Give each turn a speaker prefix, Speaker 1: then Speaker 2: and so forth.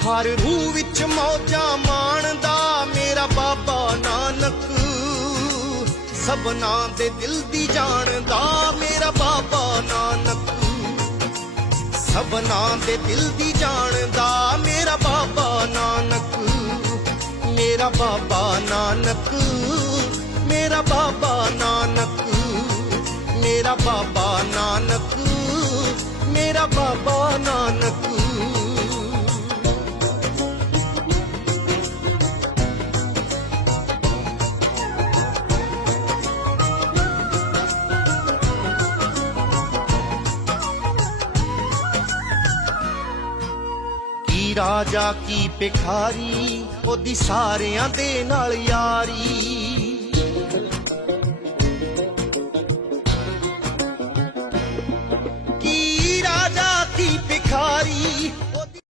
Speaker 1: ਹਰ ਰੂਹ ਵਿੱਚ ਮੌਜਾਂ ਮਾਣਦਾ ਮੇਰਾ ਬਾਬਾ ਨਾਨਕ। ਸਭਨਾਂ ਦੇ ਦਿਲ ਦੀ ਜਾਣਦਾ ਮੇਰਾ ਬਾਬਾ ਨਾਨਕ। ਸਭਨਾਂ ਦੇ ਦਿਲ ਦੀ ਜਾਣਦਾ ਮੇਰਾ ਬਾਬਾ ਨਾਨਕ। ਮੇਰਾ ਬਾਬਾ ਨਾਨਕ, ਮੇਰਾ ਬਾਬਾ ਨਾਨਕ। ਮੇਰਾ ਬਾਬਾ ਨਾਨਕ, ਮੇਰਾ ਬਾਬਾ ਕੀ ਰਾਜਾ ਕੀ ਭਿਖਾਰੀ ਉਹਦੀ ਸਾਰਿਆਂ ਦੇ ਨਾਲ ਯਾਰੀ।